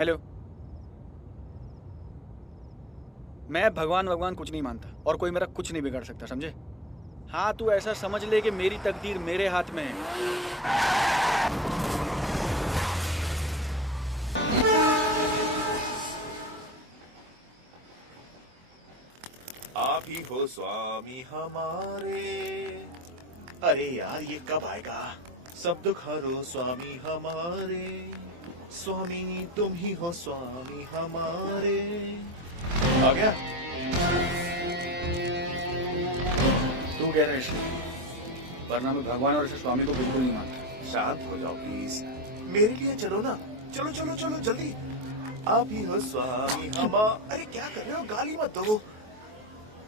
Hello. मैं भगवान भगवान कुछ नहीं मानता और कोई मेरा कुछ नहीं बिगाड़ सकता, समझे? हाँ, तू ऐसा समझ ले कि मेरी तकदीर मेरे हाथ में है। आप ही हो स्वामी हमारे। अरे यार ये कब आएगा? सब दुख हरो स्वामी हमारे। स्वामी तुम ही हो स्वामी हमारे। आ गया? तू कह रहे वरना मैं भगवान और इसे स्वामी को बिल्कुल नहीं मानता। शांत हो जाओ प्लीज। मेरे लिए चलो ना। चलो चलो चलो जल्दी। आप ही हो स्वामी हमारे। अरे क्या कर रहे हो? गाली मत दो।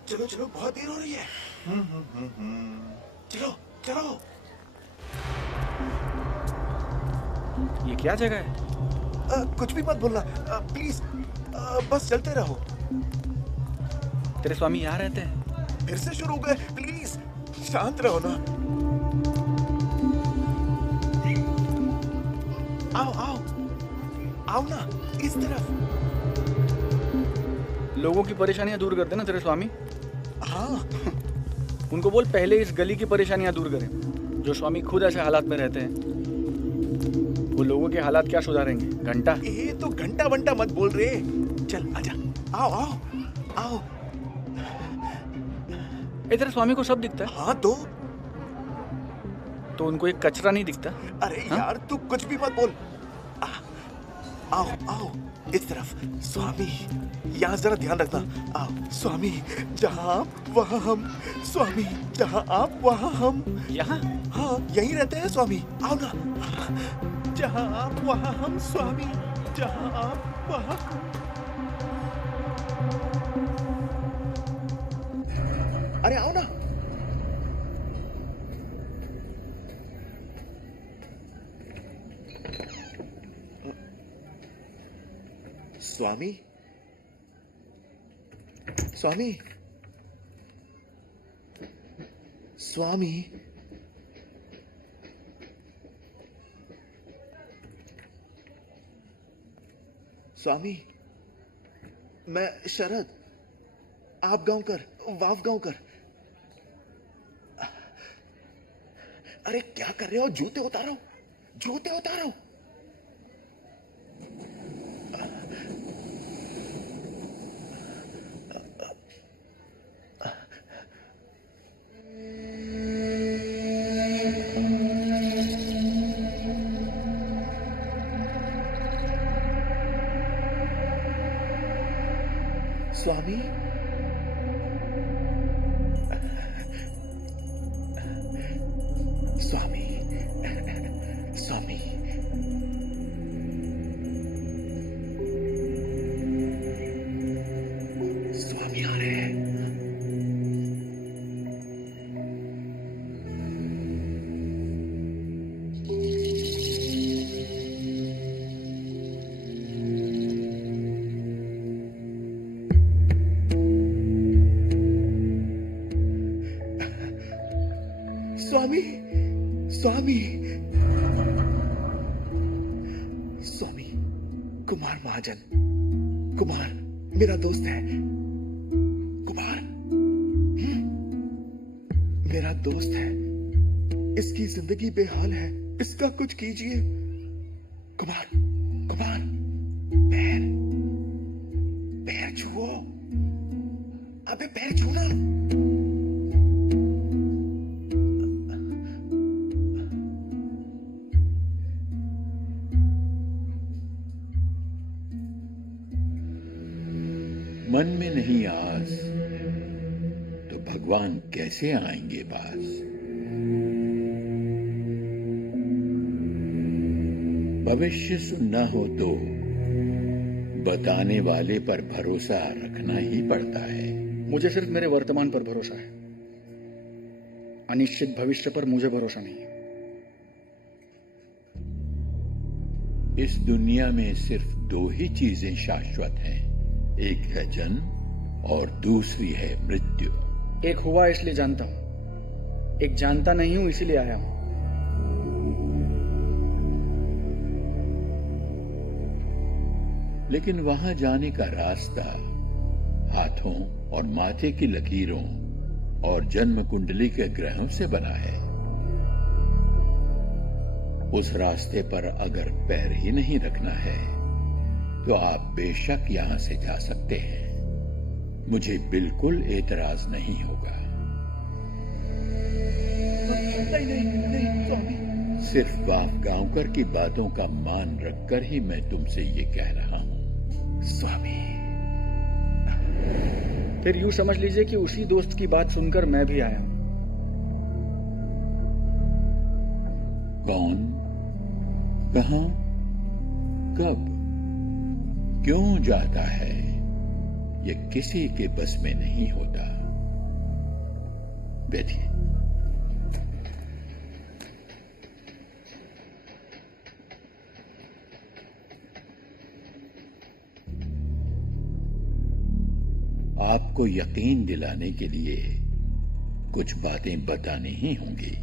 चलो चलो बहुत देर हो रही है। चलो चलो। ये क्या जगह है? कुछ भी मत बोलना प्लीज। बस चलते रहो। तेरे स्वामी यहाँ रहते हैं? फिर से शुरू हो गए। प्लीज शांत रहो ना। आओ आओ आओ ना इस तरफ। लोगों की परेशानियां दूर करते ना तेरे स्वामी। हाँ उनको बोल पहले इस गली की परेशानियां दूर करें। जो स्वामी खुद ऐसे हालात में रहते हैं वो लोगों के हालात क्या सुधारेंगे? घंटा? ये तो घंटा वंटा मत बोल रहे। चल आजा। आओ आओ आओ। तेरे स्वामी को सब दिखता है? हाँ तो उनको एक कचरा नहीं दिखता? अरे यार तू कुछ भी मत बोल। आओ आओ इस तरफ। स्वामी यहाँ जरा ध्यान रखना। आओ स्वामी जहाँ आप वहाँ हम। स्वामी जहाँ आप वहाँ हम। यहाँ? हाँ यहीं रहते हैं स्वामी। आओ ना। जहाँ आप वहाँ हम स्वामी। जहाँ आप वहाँ हम। अरे आओ ना। स्वामी स्वामी स्वामी। स्वामी मैं शरद। आप गांवकर वाव गांवकर। अरे क्या कर रहे हो? जूते उतारो जूते उतारो। स्वामी स्वामी स्वामी। स्वामी आ रहे हैं। स्वामी स्वामी स्वामी। कुमार महाजन। कुमार मेरा दोस्त है। कुमार मेरा दोस्त है। इसकी जिंदगी बेहाल है। इसका कुछ कीजिए। कुमार कुमार पैर पैर छुओ। अबे पैर छूना। मन में नहीं आस तो भगवान कैसे आएंगे पास। भविष्य सुनना हो तो बताने वाले पर भरोसा रखना ही पड़ता है। मुझे सिर्फ मेरे वर्तमान पर भरोसा है। अनिश्चित भविष्य पर मुझे भरोसा नहीं है। इस दुनिया में सिर्फ दो ही चीजें शाश्वत हैं। एक है जन्म और दूसरी है मृत्यु। एक हुआ इसलिए जानता हूं, एक जानता नहीं हूं इसीलिए आया हूं। लेकिन वहां जाने का रास्ता हाथों और माथे की लकीरों और जन्म कुंडली के ग्रहों से बना है। उस रास्ते पर अगर पैर ही नहीं रखना है तो आप बेशक यहां से जा सकते हैं। मुझे बिल्कुल एतराज नहीं होगा। नहीं स्वामी। सिर्फ बाप गांवकर की बातों का मान रखकर ही मैं तुमसे ये कह रहा हूं। स्वामी, फिर यूं समझ लीजिए कि उसी दोस्त की बात सुनकर मैं भी आया हूं। कौन, कहां, कब, क्यों जाता है, ये किसी के बस में नहीं होता। बैठिए। आपको यकीन दिलाने के लिए कुछ बातें बतानी ही होंगी।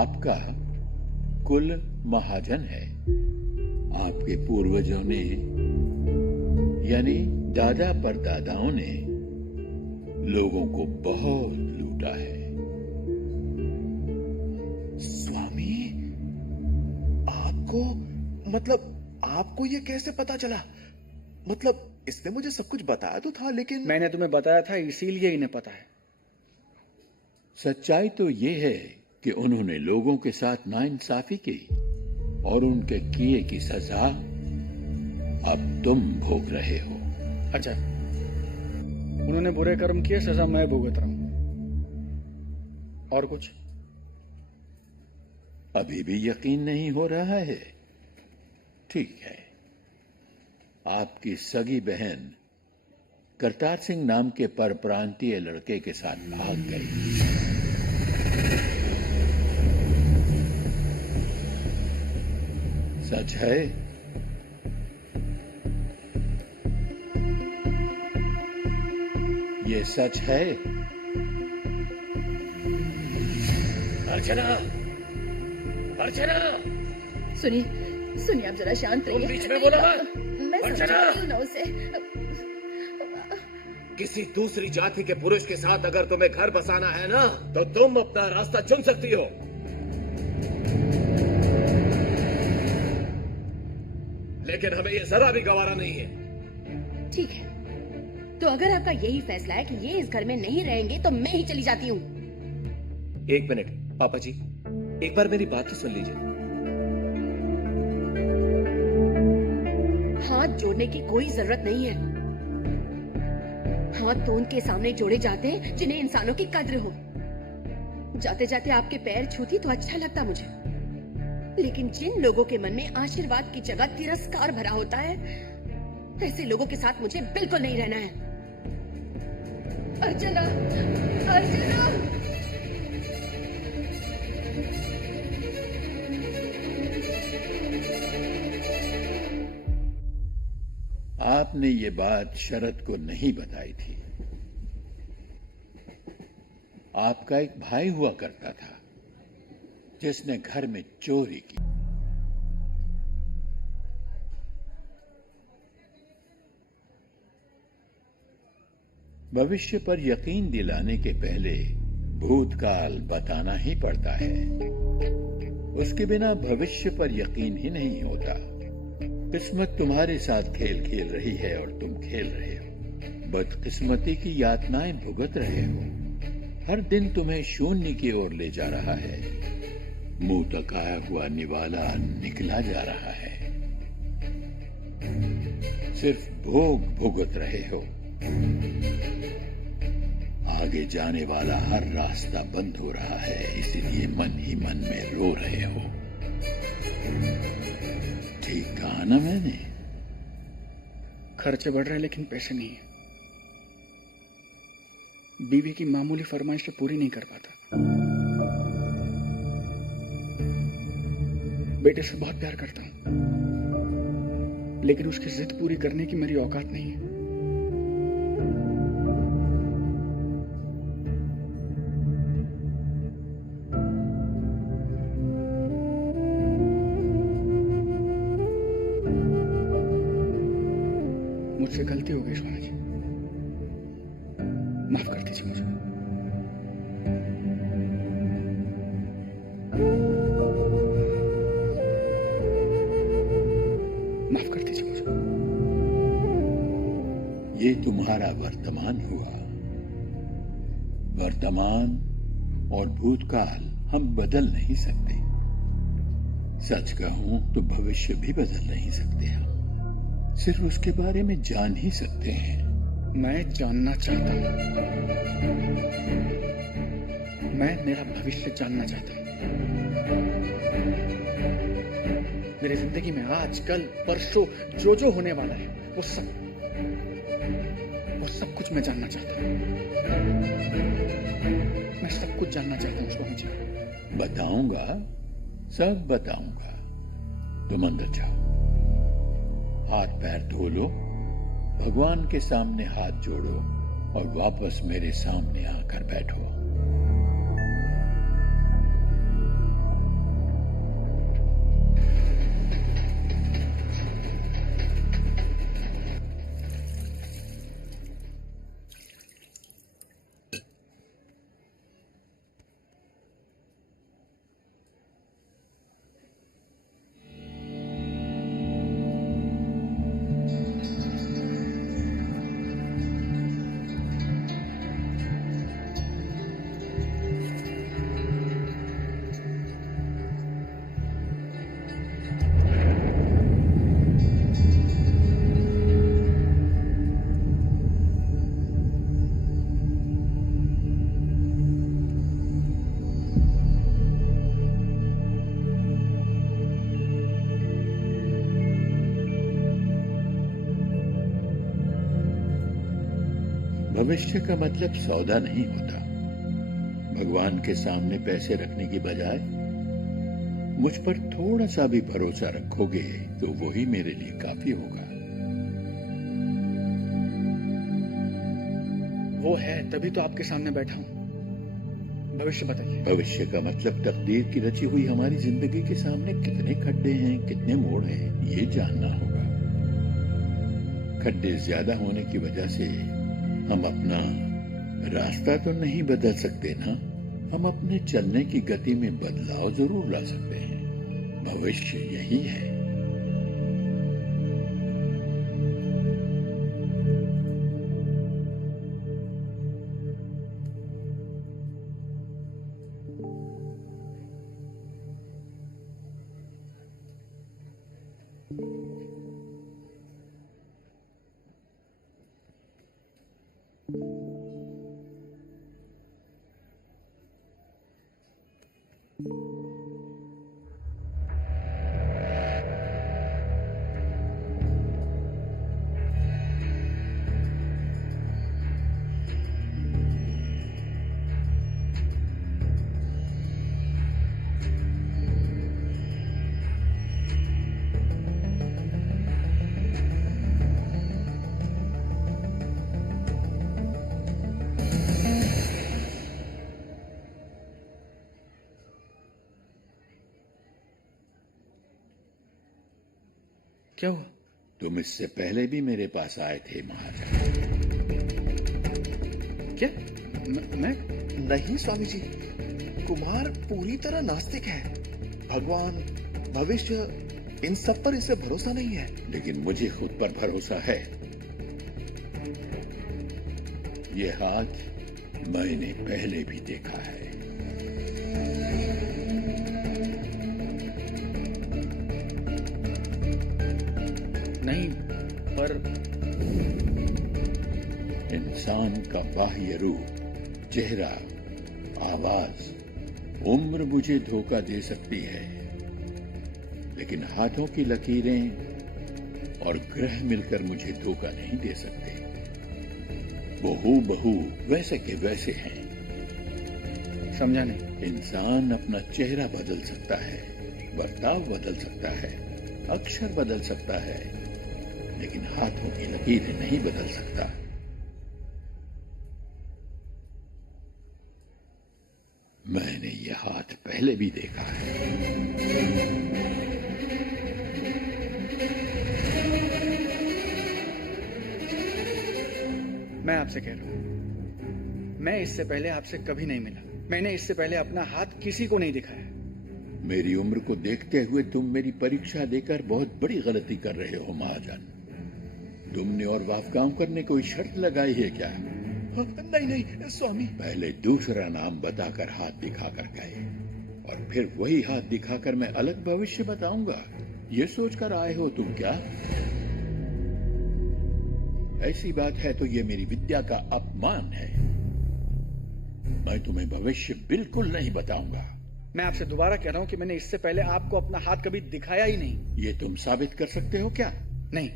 आपका कुल महाजन है। आपके पूर्वजों ने यानी दादा परदादाओं ने लोगों को बहुत लूटा है। स्वामी, आपको ये कैसे पता चला? मतलब इसने मुझे सब कुछ बताया तो था, लेकिन मैंने तुम्हें बताया था, इसीलिए इन्हें पता है। सच्चाई तो ये है कि उन्होंने लोगों के साथ नाइंसाफी की और उनके किए की सजा अब तुम भोग रहे हो। अच्छा, उन्होंने बुरे कर्म किए, सजा मैं भुगत रहा हूं। और कुछ? अभी भी यकीन नहीं हो रहा है? ठीक है। आपकी सगी बहन करतार सिंह नाम के परप्रांतीय लड़के के साथ भाग गई। सच है? ये सच है? अर्चना, अर्चना, सुनिए आप जरा शांत रहिए। तुम बीच में बोला ना? मैं अर्चना! समझाती हूँ ना उसे। किसी दूसरी जाति के पुरुष के साथ अगर तुम्हें घर बसाना है ना, तो तुम अपना रास्ता चुन सकती हो, लेकिन हमें ये जरा भी गवारा नहीं है। ठीक है, तो अगर आपका यही फैसला है कि ये इस घर में नहीं रहेंगे तो मैं ही चली जाती हूँ। एक मिनट पापा जी, एक बार मेरी बात तो सुन लीजिए। हाथ जोड़ने की कोई जरूरत नहीं है। हाथ तो उनके सामने जोड़े जाते हैं जिन्हें इंसानों की कद्र हो। जाते जाते आपके पैर छूती तो अच्छा लगता मुझे, लेकिन जिन लोगों के मन में आशीर्वाद की जगह तिरस्कार भरा होता है, ऐसे लोगों के साथ मुझे बिल्कुल नहीं रहना है। अर्चना, अर्चना! आपने ये बात शरद को नहीं बताई थी। आपका एक भाई हुआ करता था जिसने घर में चोरी की। भविष्य पर यकीन दिलाने के पहले भूतकाल बताना ही पड़ता है। उसके बिना भविष्य पर यकीन ही नहीं होता। किस्मत तुम्हारे साथ खेल खेल रही है और तुम खेल रहे हो। बदकिस्मती की यातनाएं भुगत रहे हो। हर दिन तुम्हें शून्य की ओर ले जा रहा है। मुंह तक आया हुआ निवाला निकला जा रहा है। सिर्फ भोग भुगत रहे हो। आगे जाने वाला हर रास्ता बंद हो रहा है, इसीलिए मन ही मन में रो रहे हो। ठीक कहा ना मैंने? खर्चे बढ़ रहे हैं लेकिन पैसे नहीं है। बीवी की मामूली फरमाइश तो पूरी नहीं कर पाता। बेटे से बहुत प्यार करता हूं, लेकिन उसकी जिद पूरी करने की मेरी औकात नहीं है। मुझसे गलती हो गई स्वामी जी, माफ कर दीजिए मुझे। माफ कर दीजिए मुझे। ये तुम्हारा वर्तमान हुआ। वर्तमान और भूतकाल हम बदल नहीं सकते। सच कहूं तो भविष्य भी बदल नहीं सकते हम, सिर्फ उसके बारे में जान ही सकते हैं। मैं जानना चाहता हूं, मैं मेरा भविष्य जानना चाहता हूं। मेरी जिंदगी में आज, कल, परसों जो जो होने वाला है वो सब कुछ मैं जानना चाहता हूं। मैं सब कुछ जानना चाहता हूं स्वामी जी। बताऊंगा, सब बताऊंगा। तुम अंदर जाओ, हाथ पैर धो लो, भगवान के सामने हाथ जोड़ो और वापस मेरे सामने आकर बैठो। भविष्य का मतलब सौदा नहीं होता। भगवान के सामने पैसे रखने की बजाय मुझ पर थोड़ा सा भी भरोसा रखोगे तो वही मेरे लिए काफी होगा। वो है तभी तो आपके सामने बैठा हूं। भविष्य बताइए। भविष्य का मतलब तकदीर की रची हुई हमारी जिंदगी के सामने कितने खड्डे हैं, कितने मोड़ हैं, ये जानना होगा। खड्डे ज्यादा होने की वजह से हम अपना रास्ता तो नहीं बदल सकते ना, हम अपने चलने की गति में बदलाव जरूर ला सकते हैं। भविष्य यही है। क्या हुआ? तुम इससे पहले भी मेरे पास आए थे महाराज। क्या? मैं? नहीं स्वामी जी, कुमार पूरी तरह नास्तिक है। भगवान, भविष्य, इन सब पर इसे भरोसा नहीं है। लेकिन मुझे खुद पर भरोसा है। ये हाथ मैंने पहले भी देखा है। नहीं, पर इंसान का बाह्य रूप, चेहरा, आवाज, उम्र मुझे धोखा दे सकती है, लेकिन हाथों की लकीरें और ग्रह मिलकर मुझे धोखा नहीं दे सकते। वो हूबहू वैसे के वैसे हैं। समझा नहीं। इंसान अपना चेहरा बदल सकता है, बर्ताव बदल सकता है, अक्षर बदल सकता है, लेकिन हाथों की लकीरें नहीं बदल सकता। मैंने ये हाथ पहले भी देखा है। मैं आपसे कह रहा हूँ, मैं इससे पहले आपसे कभी नहीं मिला। मैंने इससे पहले अपना हाथ किसी को नहीं दिखाया। मेरी उम्र को देखते हुए तुम मेरी परीक्षा देकर बहुत बड़ी गलती कर रहे हो महाजन। तुमने और वाफगांव करने कोई शर्त लगाई है क्या? नहीं नहीं स्वामी। पहले दूसरा नाम बताकर हाथ दिखाकर गए और फिर वही हाथ दिखाकर मैं अलग भविष्य बताऊंगा, ये सोचकर आए हो तुम क्या? ऐसी बात है तो ये मेरी विद्या का अपमान है। मैं तुम्हें भविष्य बिल्कुल नहीं बताऊंगा। मैं आपसे दोबारा कह रहा हूँ कि मैंने इससे पहले आपको अपना हाथ कभी दिखाया ही नहीं। ये तुम साबित कर सकते हो क्या? नहीं,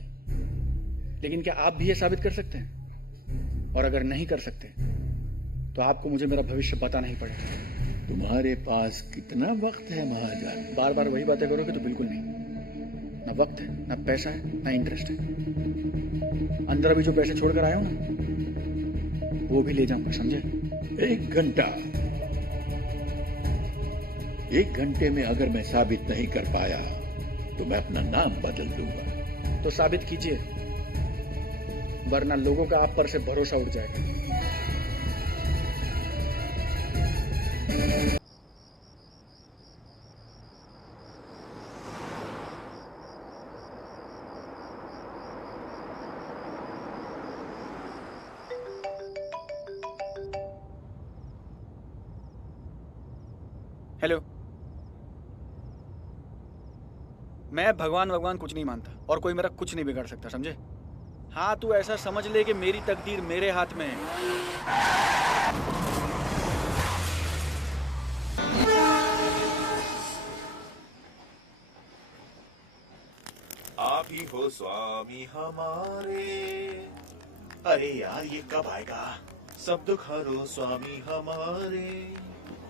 लेकिन क्या आप भी ये साबित कर सकते हैं? और अगर नहीं कर सकते तो आपको मुझे मेरा भविष्य बताना ही पड़ेगा। तुम्हारे पास कितना वक्त है महाजन? बार बार वही बातें करोगे तो बिल्कुल नहीं। ना वक्त है, ना पैसा है, ना इंटरेस्ट है। अंदर अभी जो पैसे छोड़कर आया हूं ना, वो भी ले जाऊंगा, समझे? 1 घंटा। 1 घंटे में अगर मैं साबित नहीं कर पाया तो मैं अपना नाम बदल दूंगा। तो साबित कीजिए, वरना लोगों का आप पर से भरोसा उठ जाएगा। हेलो, मैं भगवान कुछ नहीं मानता और कोई मेरा कुछ नहीं बिगाड़ सकता, समझे? हाँ, तू ऐसा समझ ले कि मेरी तकदीर मेरे हाथ में है। आप ही हो स्वामी हमारे। अरे यार ये कब आएगा? सब दुख हरो स्वामी हमारे।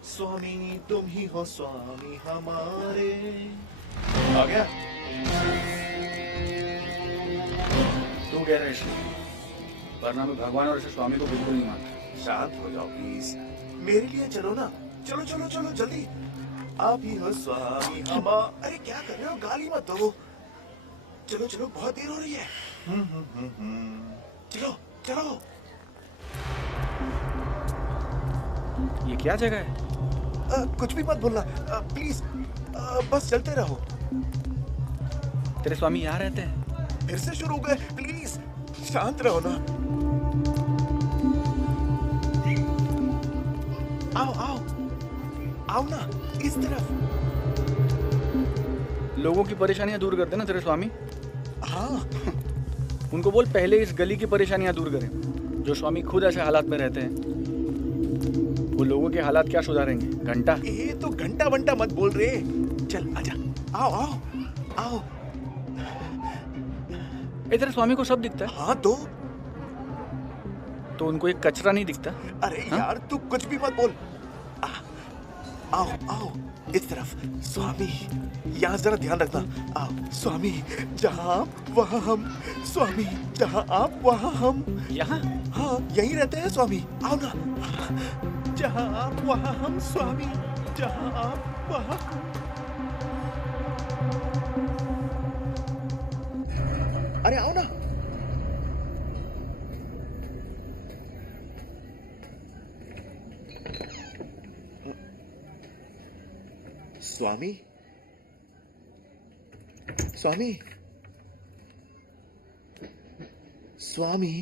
स्वामी तुम ही हो स्वामी हमारे। आ गया? तू कह रहे वरना मैं भगवान और इसे स्वामी को बिल्कुल नहीं मानता। शांत हो जाओ प्लीज। मेरे लिए चलो ना। चलो चलो चलो जल्दी। आप ही हो स्वामी हमारे। अरे क्या कर रहे हो? गाली मत दो। चलो चलो बहुत देर हो रही है। चलो चलो। ये क्या जगह है? कुछ भी मत बोलना प्लीज। बस चलते रहो। तेरे स्वामी यहाँ रहते हैं? फिर से शुरू हो गए। प्लीज शांत रहो ना। आओ आओ आओ ना इस तरफ। लोगों की परेशानियां दूर करते ना तेरे स्वामी। हाँ उनको बोल पहले इस गली की परेशानियां दूर करें। जो स्वामी खुद ऐसे हालात में रहते हैं, वो लोगों के हालात क्या सुधारेंगे? घंटा? ये तो घंटा वंटा मत बोल रहे। चल आजा। आओ आओ आओ। तेरे स्वामी को सब दिखता है। हाँ तो उनको एक कचरा नहीं दिखता? अरे हाँ? यार तू कुछ भी मत बोल। आओ आओ इस तरफ। स्वामी यहाँ जरा ध्यान रखना। आओ स्वामी, जहाँ आप वहाँ हम। स्वामी जहाँ आप वहाँ हम। यहाँ? हाँ यहीं रहते हैं स्वामी। आओ ना। जहाँ आप वहाँ हम स्वामी। जहाँ आप वहाँ। अरे आओ ना। स्वामी स्वामी स्वामी।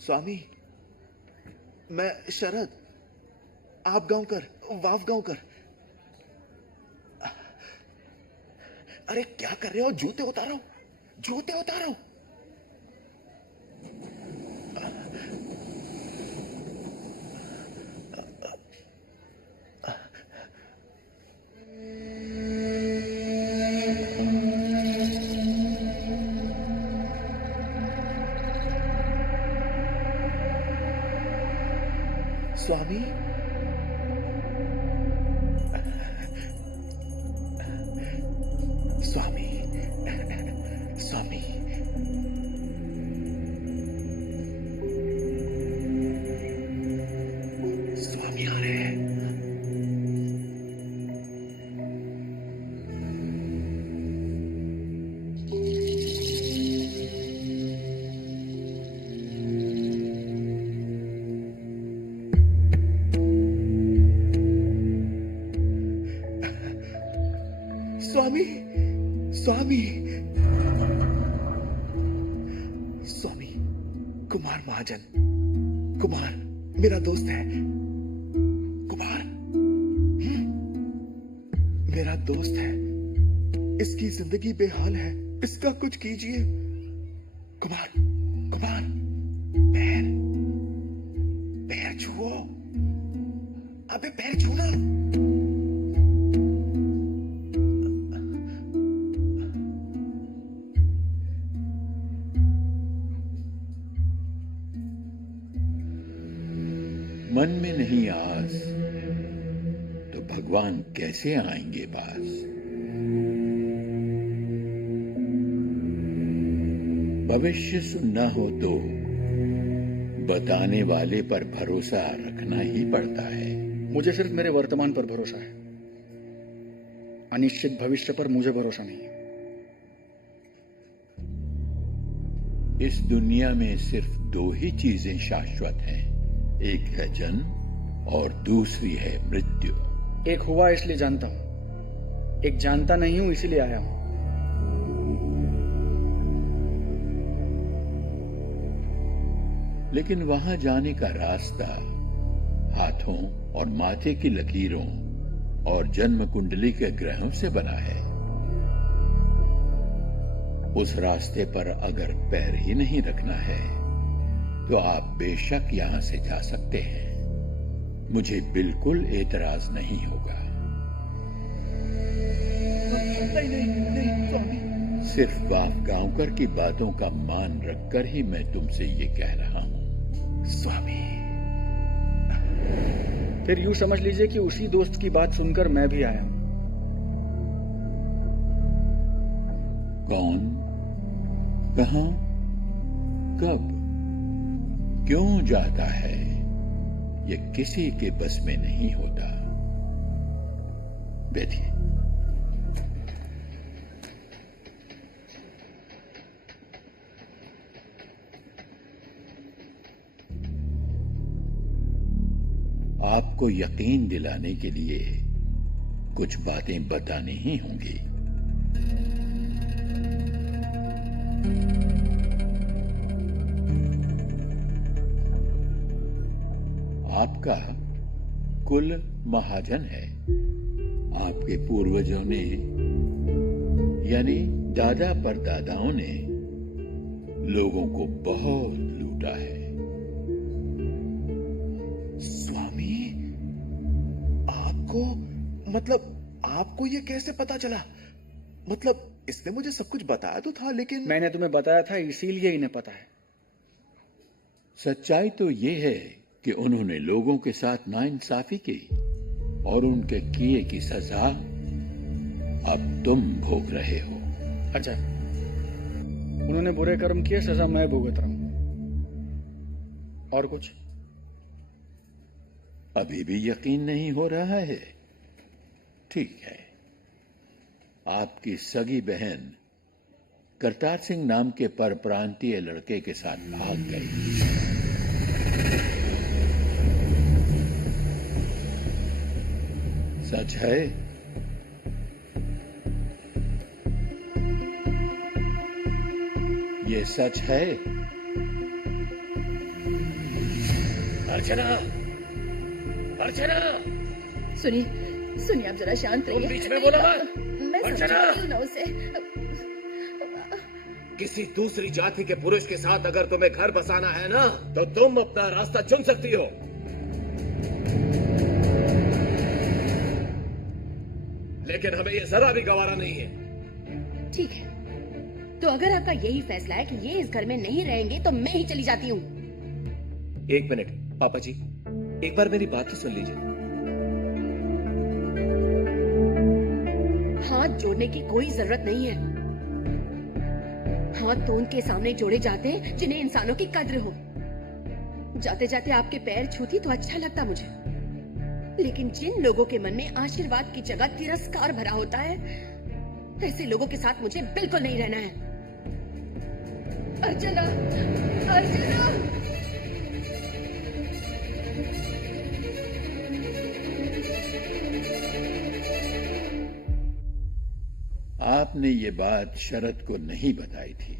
स्वामी मैं शरद, आप गांवकर, वाफ गांवकर। अरे क्या कर रहे हो? जूते उतारो, जूते उतारो। स्वामी स्वामी स्वामी। स्वामी आ रहे हैं। स्वामी, स्वामी, कुमार महाजन, कुमार मेरा दोस्त है। कुमार मेरा दोस्त है, इसकी जिंदगी बेहाल है, इसका कुछ कीजिए। कुमार, कुमार, पैर, पैर छुओ, अबे पैर छूना। मन में नहीं आस तो भगवान कैसे आएंगे पास। भविष्य सुनना हो तो बताने वाले पर भरोसा रखना ही पड़ता है। मुझे सिर्फ मेरे वर्तमान पर भरोसा है, अनिश्चित भविष्य पर मुझे भरोसा नहीं है। इस दुनिया में सिर्फ दो ही चीजें शाश्वत हैं, एक है जन्म और दूसरी है मृत्यु। एक हुआ इसलिए जानता हूं, एक जानता नहीं हूं इसीलिए आया हूं। लेकिन वहां जाने का रास्ता हाथों और माथे की लकीरों और जन्म कुंडली के ग्रहों से बना है। उस रास्ते पर अगर पैर ही नहीं रखना है तो आप बेशक यहां से जा सकते हैं, मुझे बिल्कुल एतराज नहीं होगा। नहीं स्वामी। सिर्फ गांवकर की बातों का मान रखकर ही मैं तुमसे ये कह रहा हूं। स्वामी, फिर यूं समझ लीजिए कि उसी दोस्त की बात सुनकर मैं भी आया हूं। कौन, कहां, कब, क्यों जाता है, ये किसी के बस में नहीं होता। बैठिए। आपको यकीन दिलाने के लिए कुछ बातें बतानी ही होंगी। आपका कुल महाजन है। आपके पूर्वजों ने यानी दादा परदादाओं ने लोगों को बहुत लूटा है। स्वामी, आपको मतलब आपको ये कैसे पता चला? मतलब इसने मुझे सब कुछ बताया तो था, लेकिन मैंने तुम्हें बताया था इसीलिए इन्हें पता है। सच्चाई तो ये है कि उन्होंने लोगों के साथ नाइंसाफी की और उनके किए की सजा अब तुम भोग रहे हो। अच्छा, उन्होंने बुरे कर्म किए, सजा मैं भुगत रहा हूं। और कुछ? अभी भी यकीन नहीं हो रहा है? ठीक है, आपकी सगी बहन करतार सिंह नाम के परप्रांतीय लड़के के साथ भाग गई। सच है? ये सच है? अर्चना, अर्चना, सुनिए आप जरा शांत रहिए। तुम बीच में बोला मत। मैं समझा रही हूं ना उसे। किसी दूसरी जाति के पुरुष के साथ अगर तुम्हें घर बसाना है ना, तो तुम अपना रास्ता चुन सकती हो, लेकिन हमें ये जरा भी गवारा नहीं है। ठीक है, तो अगर आपका यही फैसला है कि ये इस घर में नहीं रहेंगे तो मैं ही चली जाती हूँ। एक मिनट पापा जी, एक बार मेरी बात तो सुन लीजिए। हाथ जोड़ने की कोई जरूरत नहीं है। हाथ तो उनके सामने जोड़े जाते हैं जिन्हें इंसानों की कद्र हो। जाते जाते आपके पैर छूती तो अच्छा लगता मुझे, लेकिन जिन लोगों के मन में आशीर्वाद की जगह तिरस्कार भरा होता है, ऐसे लोगों के साथ मुझे बिल्कुल नहीं रहना है। अर्चना, अर्चना, आप आपने ये बात शरद को नहीं बताई थी।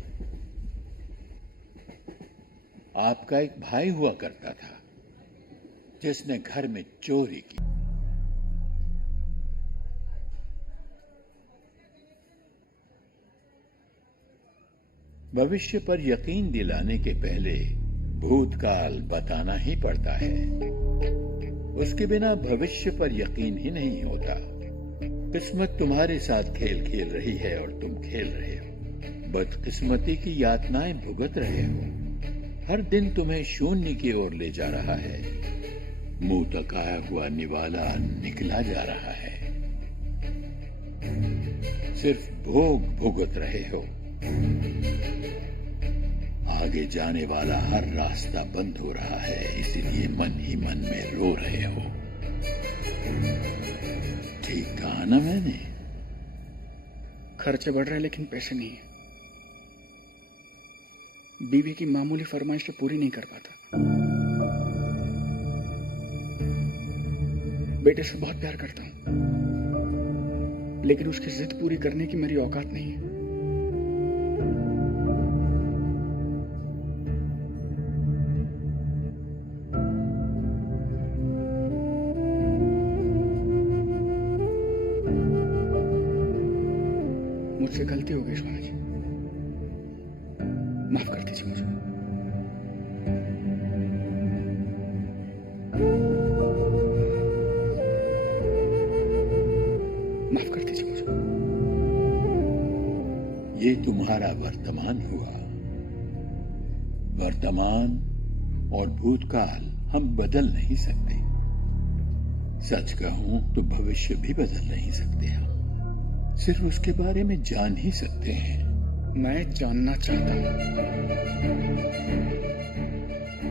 आपका एक भाई हुआ करता था जिसने घर में चोरी की। भविष्य पर यकीन दिलाने के पहले भूतकाल बताना ही पड़ता है। उसके बिना भविष्य पर यकीन ही नहीं होता। किस्मत तुम्हारे साथ खेल खेल रही है और तुम खेल रहे हो। बदकिस्मती की यातनाएं भुगत रहे हो। हर दिन तुम्हें शून्य की ओर ले जा रहा है। मुंह तक आया हुआ निवाला निकला जा रहा है। सिर्फ भोग भुगत रहे हो। आगे जाने वाला हर रास्ता बंद हो रहा है, इसलिए मन ही मन में रो रहे हो। ठीक कहा ना मैंने? खर्चे बढ़ रहे हैं लेकिन पैसे नहीं है। बीवी की मामूली फरमाइश पूरी नहीं कर पाता। बेटे से बहुत प्यार करता हूं, लेकिन उसकी जिद पूरी करने की मेरी औकात नहीं है। मुझसे गलती हो गई स्वामी जी, माफ कर दीजिए मुझे। माफ कर दीजिए मुझे। ये तुम्हारा वर्तमान हुआ। वर्तमान और भूतकाल हम बदल नहीं सकते। सच कहूं तो भविष्य भी बदल नहीं सकते हम। सिर्फ उसके बारे में जान ही सकते हैं। मैं जानना चाहता हूं।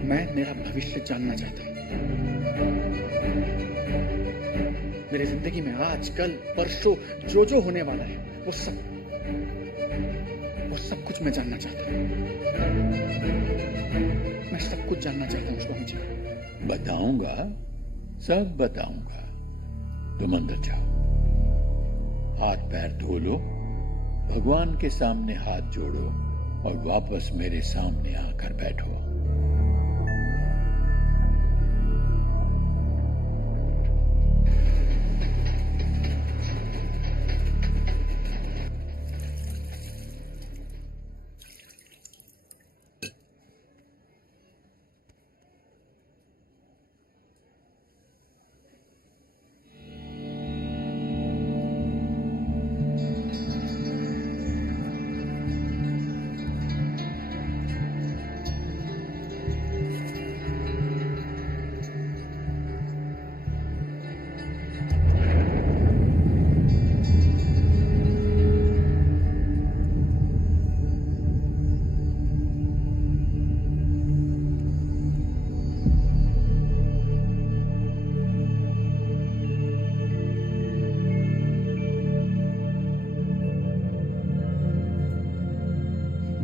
मैं मेरा भविष्य जानना चाहता हूं। मेरी जिंदगी में आज, कल, परसों जो जो होने वाला है वो सब कुछ मैं जानना चाहता हूं। मैं सब कुछ जानना चाहता हूं स्वामी जी। बताऊंगा, सब बताऊंगा। तुम अंदर जाओ, हाथ पैर धो लो, भगवान के सामने हाथ जोड़ो और वापस मेरे सामने आकर बैठो।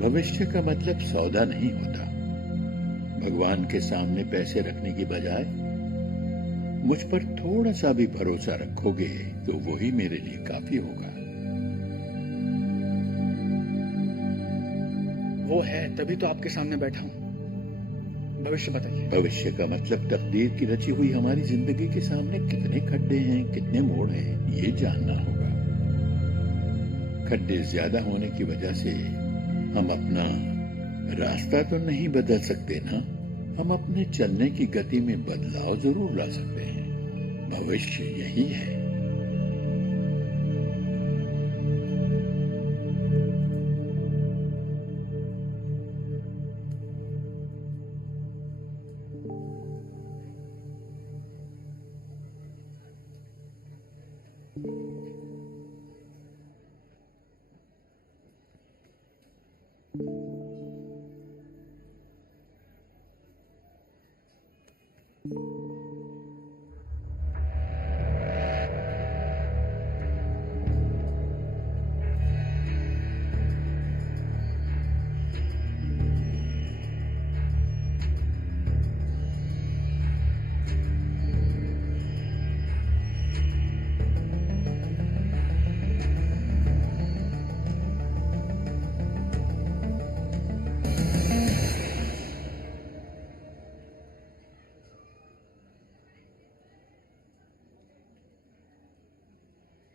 भविष्य का मतलब सौदा नहीं होता। भगवान के सामने पैसे रखने की बजाय मुझ पर थोड़ा सा भी भरोसा रखोगे तो वही मेरे लिए काफी होगा। वो है तभी तो आपके सामने बैठा हूं। भविष्य बताइए। भविष्य का मतलब तकदीर की रची हुई हमारी जिंदगी के सामने कितने खड्डे हैं, कितने मोड़ हैं, ये जानना होगा। खड्डे ज्यादा होने की वजह से हम अपना रास्ता तो नहीं बदल सकते ना। हम अपने चलने की गति में बदलाव जरूर ला सकते हैं। भविष्य यही है।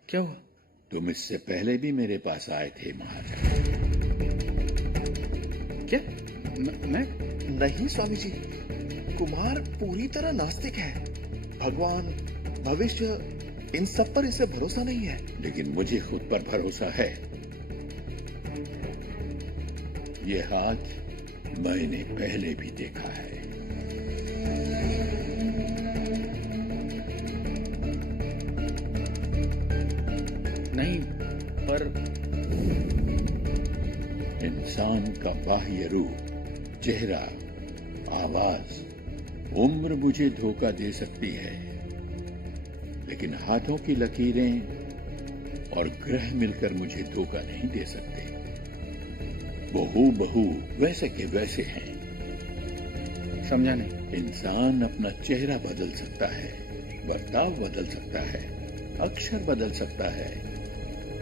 क्या हुआ? तुम इससे पहले भी मेरे पास आए थे महाजन। क्या? मैं? नहीं स्वामी जी, कुमार पूरी तरह नास्तिक है। भगवान, भविष्य, इन सब पर इसे भरोसा नहीं है। लेकिन मुझे खुद पर भरोसा है। ये हाथ मैंने पहले भी देखा है। नहीं, पर इंसान का बाह्य रूप, चेहरा, आवाज, उम्र मुझे धोखा दे सकती है, लेकिन हाथों की लकीरें और ग्रह मिलकर मुझे धोखा नहीं दे सकते। वो हूबहू वैसे के वैसे हैं। समझा नहीं। इंसान अपना चेहरा बदल सकता है, बर्ताव बदल सकता है, अक्षर बदल सकता है,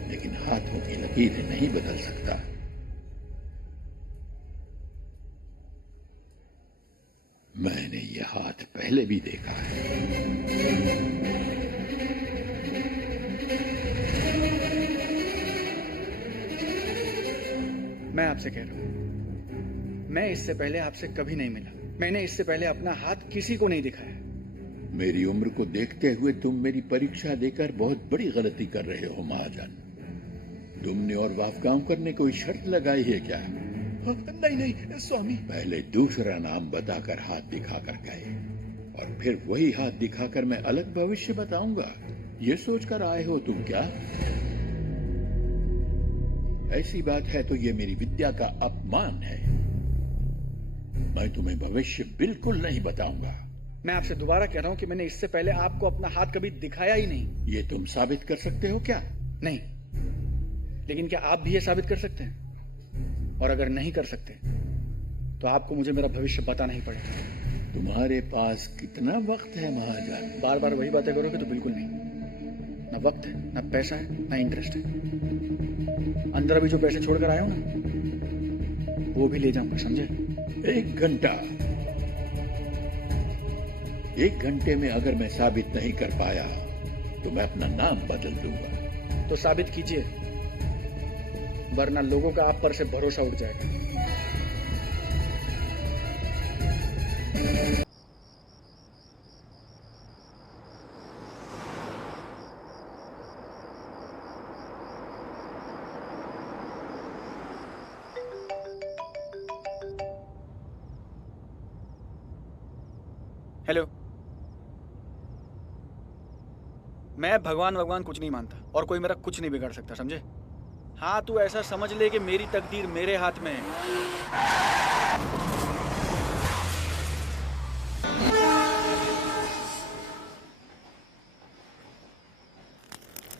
लेकिन हाथों की लकीरें नहीं बदल सकता। मैंने ये हाथ पहले भी देखा है। मैं आपसे कह रहा हूं, मैं इससे पहले आपसे कभी नहीं मिला। मैंने इससे पहले अपना हाथ किसी को नहीं दिखाया। मेरी उम्र को देखते हुए तुम मेरी परीक्षा देकर बहुत बड़ी गलती कर रहे हो महाजन। तुमने और वाफगांव करने कोई शर्त लगाई है क्या? नहीं नहीं स्वामी। पहले दूसरा नाम बताकर हाथ दिखाकर गए, और फिर वही हाथ दिखाकर मैं अलग भविष्य बताऊंगा। ये सोचकर आए हो तुम क्या? ऐसी बात है तो ये मेरी विद्या का अपमान है। मैं तुम्हें भविष्य बिल्कुल नहीं बताऊंगा। मैं आपसे दोबारा कह रहा हूं कि मैंने इससे पहले आपको अपना हाथ कभी दिखाया ही नहीं। ये तुम साबित कर सकते हो क्या? नहीं, लेकिन क्या आप भी ये साबित कर सकते हैं? और अगर नहीं कर सकते तो आपको मुझे मेरा भविष्य बताना ही पड़ेगा। तुम्हारे पास कितना वक्त है महाजन? बार बार वही बातें करोगे तो बिल्कुल नहीं। ना वक्त है, ना पैसा है, ना इंटरेस्ट है। अंदर अभी जो पैसे छोड़कर आए हो ना, वो भी ले जाऊंगा, समझे? 1 घंटा। 1 घंटे में अगर मैं साबित नहीं कर पाया तो मैं अपना नाम बदल दूंगा। तो साबित कीजिए, वरना लोगों का आप पर से भरोसा उठ जाएगा। हेलो, मैं भगवान कुछ नहीं मानता और कोई मेरा कुछ नहीं बिगाड़ सकता, समझे? हाँ, तू ऐसा समझ ले कि मेरी तकदीर मेरे हाथ में है।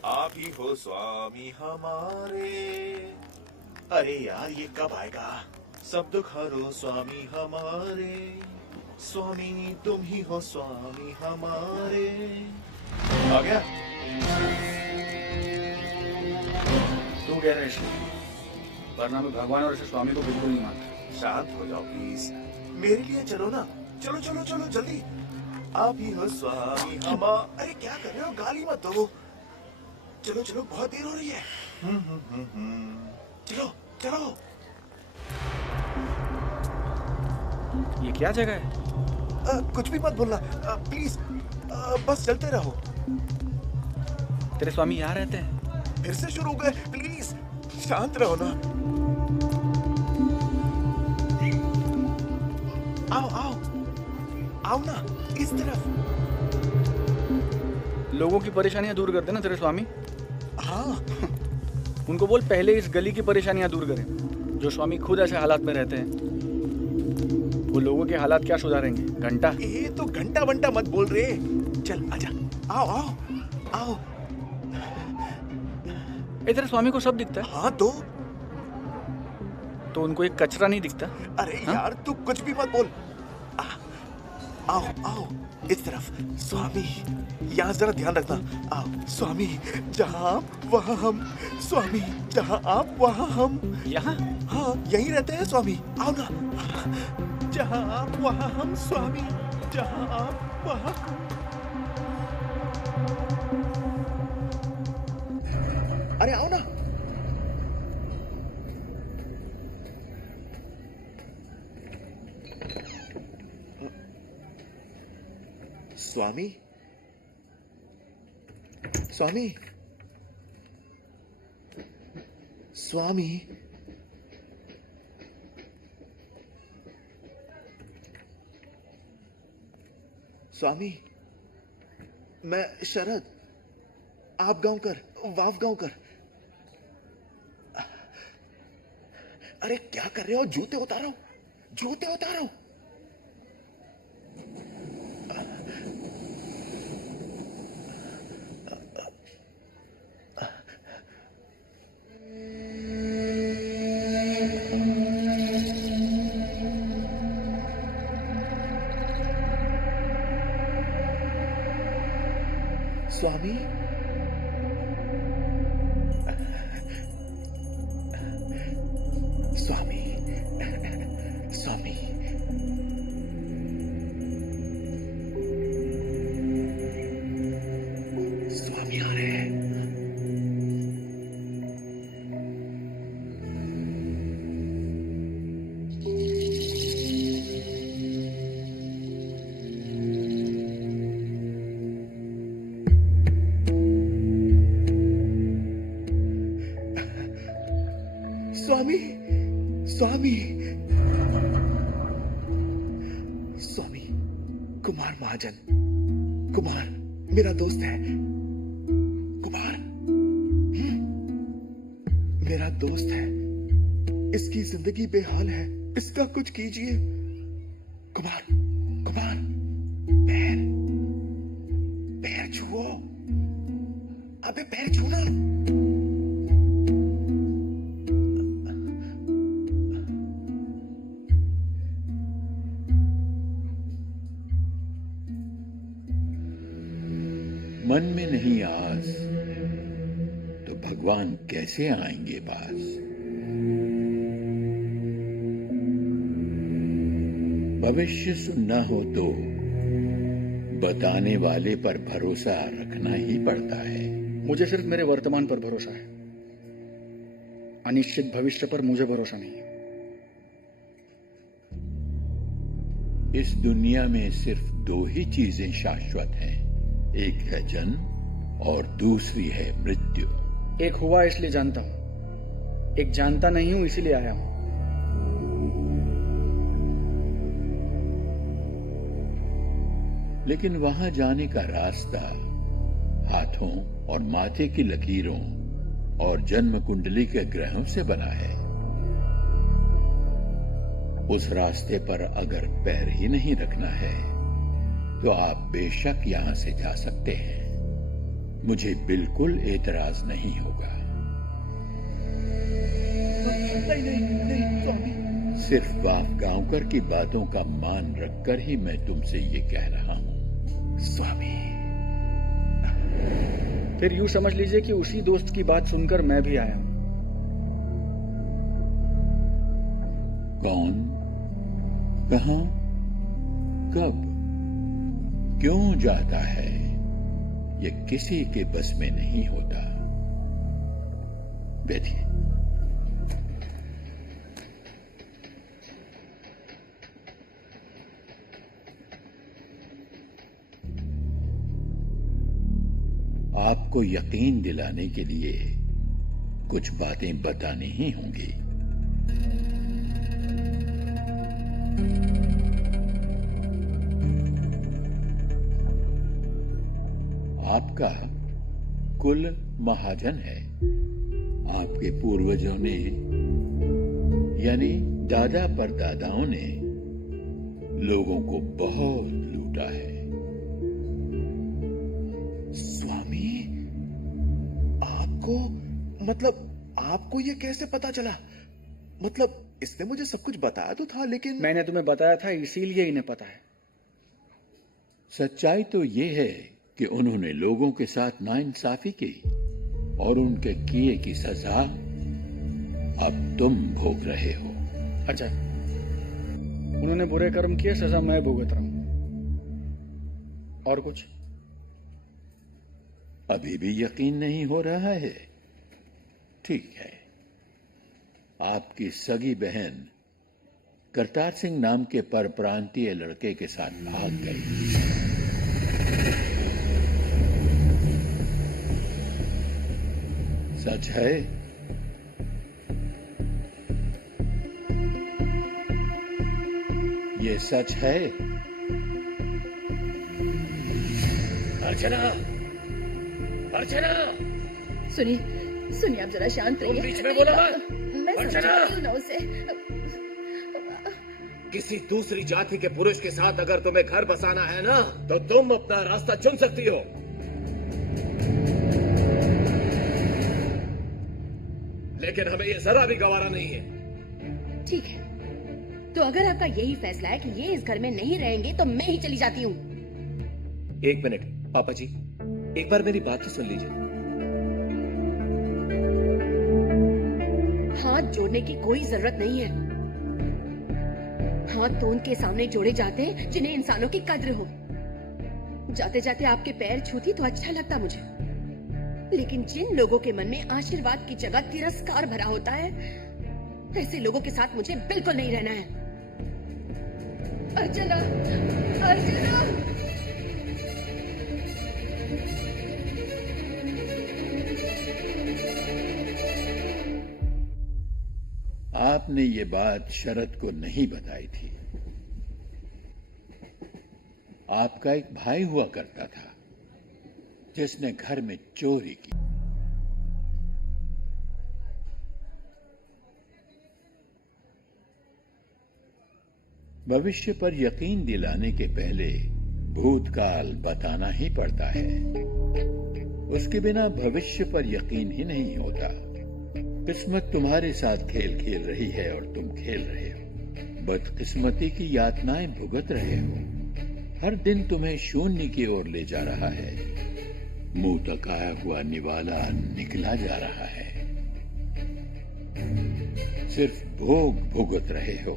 आप ही हो स्वामी हमारे। अरे यार ये कब आएगा? सब दुख हरो स्वामी हमारे। स्वामी तुम ही हो स्वामी हमारे। आ गया? तू कह रहे हैं, वरना मैं भगवान और इसे स्वामी को बिल्कुल नहीं मानता। शांत हो जाओ प्लीज। मेरे लिए चलो ना। चलो चलो चलो जल्दी। आप ही हो स्वामी हमारे। अरे क्या कर रहे हो? गाली मत दो। चलो चलो, बहुत देर हो रही है। चलो चलो। ये क्या जगह है? कुछ भी मत बोलना प्लीज। बस चलते रहो। तेरे स्वामी यहाँ रहते हैं? फिर से शुरू हो गए। प्लीज शांत रहो ना। आओ आओ आओ ना, इस तरफ। लोगों की परेशानियां दूर करते ना तेरे स्वामी। हाँ। उनको बोल पहले इस गली की परेशानियां दूर करें। जो स्वामी खुद ऐसे हालात में रहते हैं, वो लोगों के हालात क्या सुधारेंगे? घंटा? ये तो घंटा वंटा मत बोल रहे। चल आजा। आओ आओ आओ। तेरे स्वामी को सब दिखता है? हाँ तो उनको एक कचरा नहीं दिखता? अरे यार तू कुछ भी मत बोल। आओ आओ इस तरफ। स्वामी यहाँ जरा ध्यान रखना। आओ स्वामी, जहाँ आप वहाँ हम। स्वामी जहाँ आप वहाँ हम। यहाँ? हाँ यहीं रहते हैं स्वामी। आओ ना। जहाँ आप वहाँ हम स्वामी, जहाँ आप वहाँ। अरे आओ ना। स्वामी, स्वामी, स्वामी, स्वामी, मैं शरद, आप गांवकर, वाफ गांवकर। अरे क्या कर रहे हो? जूते उतारो, जूते उतारो। स्वामी, स्वामी, स्वामी, स्वामी आ रहे हैं। स्वामी, स्वामी, स्वामी, कुमार महाजन, कुमार मेरा दोस्त है। कुमार मेरा दोस्त है, इसकी जिंदगी बेहाल है, इसका कुछ कीजिए। कुमार, कुमार, पैर, पैर छुओ, अबे पैर छूना। मन में नहीं आस तो भगवान कैसे आएंगे पास। भविष्य सुनना हो तो बताने वाले पर भरोसा रखना ही पड़ता है। मुझे सिर्फ मेरे वर्तमान पर भरोसा है, अनिश्चित भविष्य पर मुझे भरोसा नहीं है। इस दुनिया में सिर्फ दो ही चीजें शाश्वत हैं, एक है जन्म और दूसरी है मृत्यु। एक हुआ इसलिए जानता हूं, एक जानता नहीं हूं इसीलिए आया हूं। लेकिन वहां जाने का रास्ता हाथों और माथे की लकीरों और जन्म कुंडली के ग्रहों से बना है। उस रास्ते पर अगर पैर ही नहीं रखना है तो आप बेशक यहां से जा सकते हैं, मुझे बिल्कुल एतराज नहीं होगा। नहीं नहीं नहीं स्वामी, सिर्फ वाफ गांवकर की बातों का मान रखकर ही मैं तुमसे ये कह रहा हूं। स्वामी। फिर यूं समझ लीजिए कि उसी दोस्त की बात सुनकर मैं भी आया हूं। कौन, कहां, कब, क्यों जाता है, ये किसी के बस में नहीं होता। बैठिए। आपको यकीन दिलाने के लिए कुछ बातें बतानी ही होंगी। आपका कुल महाजन है। आपके पूर्वजों ने यानी दादा परदादाओं ने लोगों को बहुत लूटा है। स्वामी, आपको मतलब आपको ये कैसे पता चला? मतलब इसने मुझे सब कुछ बताया तो था, लेकिन मैंने तुम्हें बताया था इसीलिए इन्हें पता है। सच्चाई तो ये है कि उन्होंने लोगों के साथ नाइंसाफी की और उनके किए की सजा अब तुम भोग रहे हो। अच्छा, उन्होंने बुरे कर्म किए, सजा मैं भुगत रहा हूं। और कुछ? अभी भी यकीन नहीं हो रहा है? ठीक है। आपकी सगी बहन करतार सिंह नाम के परप्रांतीय लड़के के साथ भाग गई। सच है? ये सच है? अर्चना, अर्चना, सुनिए आप जरा शांत तुम रहिए। बीच में बोला मत। मैं अर्चना! समझाती हूँ ना उसे। किसी दूसरी जाति के पुरुष के साथ अगर तुम्हें घर बसाना है ना, तो तुम अपना रास्ता चुन सकती हो। लेकिन हमें यह जरा भी गवारा नहीं है। ठीक है, तो अगर आपका यही फैसला है कि ये इस घर में नहीं रहेंगे तो मैं ही चली जाती हूँ। एक मिनट पापा जी, एक बार मेरी बात तो सुन लीजिए। हाथ जोड़ने की कोई जरूरत नहीं है। हाथ तो उनके सामने जोड़े जाते हैं जिन्हें इंसानों की कद्र हो। जाते जाते आपके पैर छूती तो अच्छा लगता मुझे, लेकिन जिन लोगों के मन में आशीर्वाद की जगह तिरस्कार भरा होता है, ऐसे लोगों के साथ मुझे बिल्कुल नहीं रहना है। अर्चना, अर्चना! आपने ये बात शरद को नहीं बताई थी। आपका एक भाई हुआ करता था जिसने घर में चोरी की। भविष्य पर यकीन दिलाने के पहले भूतकाल बताना ही पड़ता है। उसके बिना भविष्य पर यकीन ही नहीं होता। किस्मत तुम्हारे साथ खेल खेल रही है और तुम खेल रहे हो। बदकिस्मती की यातनाएं भुगत रहे हो। हर दिन तुम्हें शून्य की ओर ले जा रहा है। मुंह तक आया हुआ निवाला निकला जा रहा है। सिर्फ भोग भुगत रहे हो।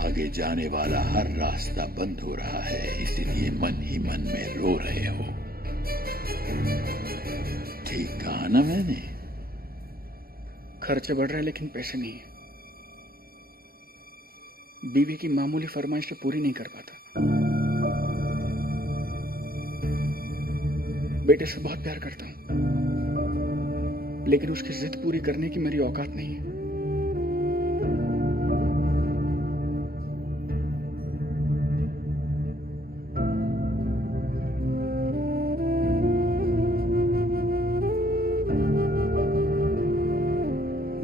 आगे जाने वाला हर रास्ता बंद हो रहा है, इसीलिए मन ही मन में रो रहे हो। ठीक कहा ना मैंने? खर्चे बढ़ रहे हैं लेकिन पैसे नहीं है। बीवी की मामूली फरमाइश तो पूरी नहीं कर पाता। बेटे से बहुत प्यार करता हूं, लेकिन उसकी जिद पूरी करने की मेरी औकात नहीं है।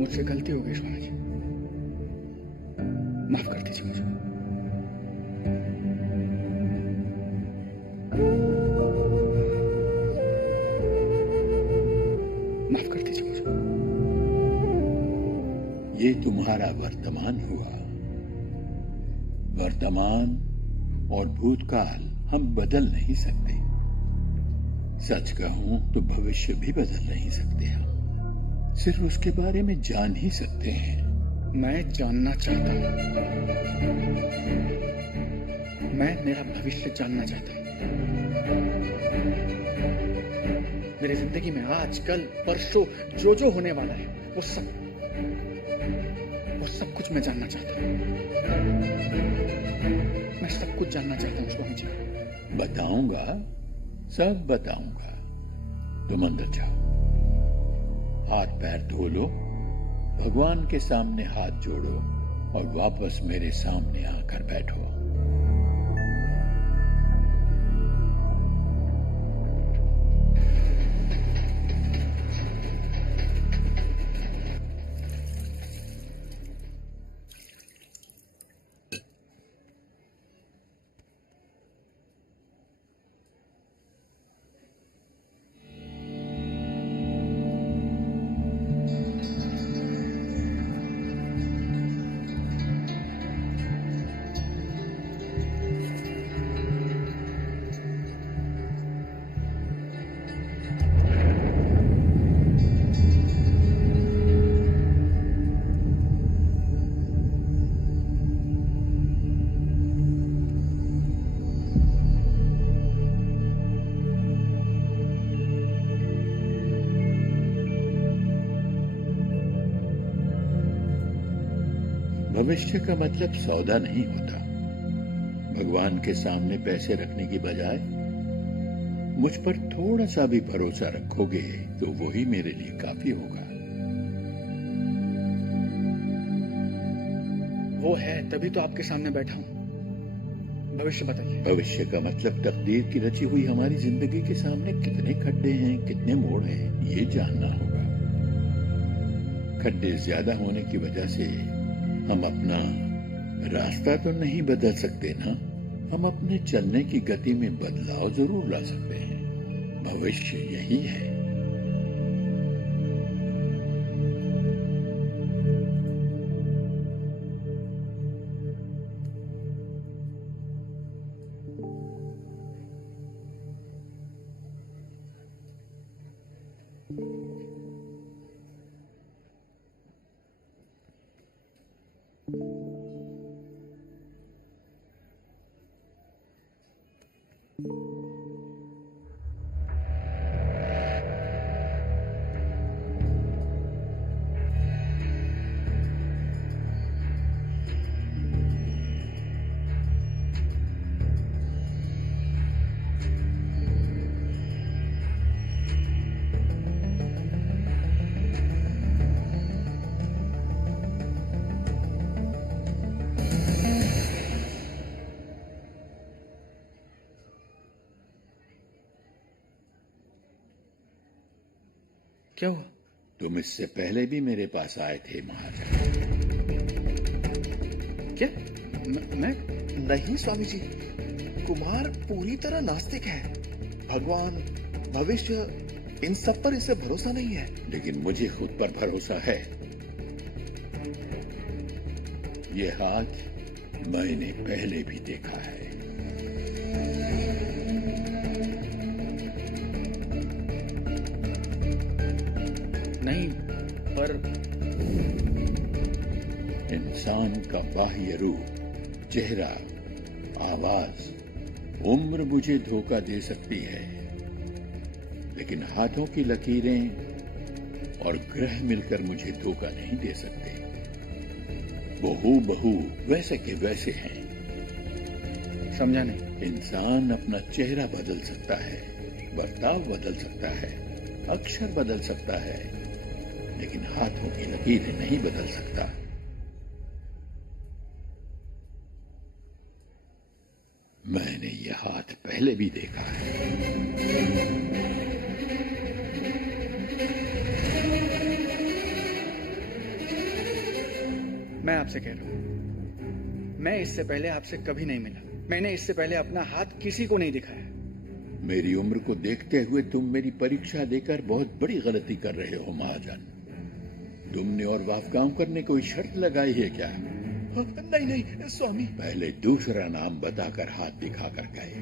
मुझसे गलती हो गई स्वामी जी, माफ कर दीजिए मुझे। माफ कर दीजिए मुझे। ये तुम्हारा वर्तमान हुआ। वर्तमान और भूतकाल हम बदल नहीं सकते। सच कहूं तो भविष्य भी बदल नहीं सकते हम। सिर्फ उसके बारे में जान ही सकते हैं। मैं जानना चाहता हूं। मैं मेरा भविष्य जानना चाहता हूं। मेरी जिंदगी में आज, कल, परसों जो जो होने वाला है वो सब कुछ मैं जानना चाहता हूं। मैं सब कुछ जानना चाहता हूं स्वामी जी। बताऊंगा, सब बताऊंगा। तुम अंदर जाओ, हाथ पैर धो लो, भगवान के सामने हाथ जोड़ो और वापस मेरे सामने आकर बैठो। भविष्य का मतलब सौदा नहीं होता। भगवान के सामने पैसे रखने की बजाय मुझ पर थोड़ा सा भी भरोसा रखोगे तो वही मेरे लिए काफी होगा। वो है तभी तो आपके सामने बैठा हूं। भविष्य बताइए। भविष्य का मतलब तकदीर की रची हुई हमारी जिंदगी के सामने कितने खड्डे हैं, कितने मोड़ हैं, ये जानना होगा। खड्डे ज्यादा होने की वजह से हम अपना रास्ता तो नहीं बदल सकते ना, हम अपने चलने की गति में बदलाव जरूर ला सकते हैं। भविष्य यही है। क्या हुआ? तुम इससे पहले भी मेरे पास आए थे महाजन। क्या? मैं नहीं स्वामी जी, कुमार पूरी तरह नास्तिक है। भगवान, भविष्य, इन सब पर इसे भरोसा नहीं है। लेकिन मुझे खुद पर भरोसा है। ये हाथ मैंने पहले भी देखा है। नहीं, पर इंसान का बाह्य रूप, चेहरा, आवाज, उम्र मुझे धोखा दे सकती है, लेकिन हाथों की लकीरें और ग्रह मिलकर मुझे धोखा नहीं दे सकते। वो हूबहू वैसे के वैसे हैं। समझा नहीं। इंसान अपना चेहरा बदल सकता है, बर्ताव बदल सकता है, अक्षर बदल सकता है, लेकिन हाथों की लकीरें नहीं बदल सकता। मैंने यह हाथ पहले भी देखा है। मैं आपसे कह रहा हूं, मैं इससे पहले आपसे कभी नहीं मिला। मैंने इससे पहले अपना हाथ किसी को नहीं दिखाया। मेरी उम्र को देखते हुए तुम मेरी परीक्षा देकर बहुत बड़ी गलती कर रहे हो महाजन। तुमने और वाफगांव करने कोई शर्त लगाई है क्या? नहीं नहीं स्वामी। पहले दूसरा नाम बताकर हाथ दिखाकर गए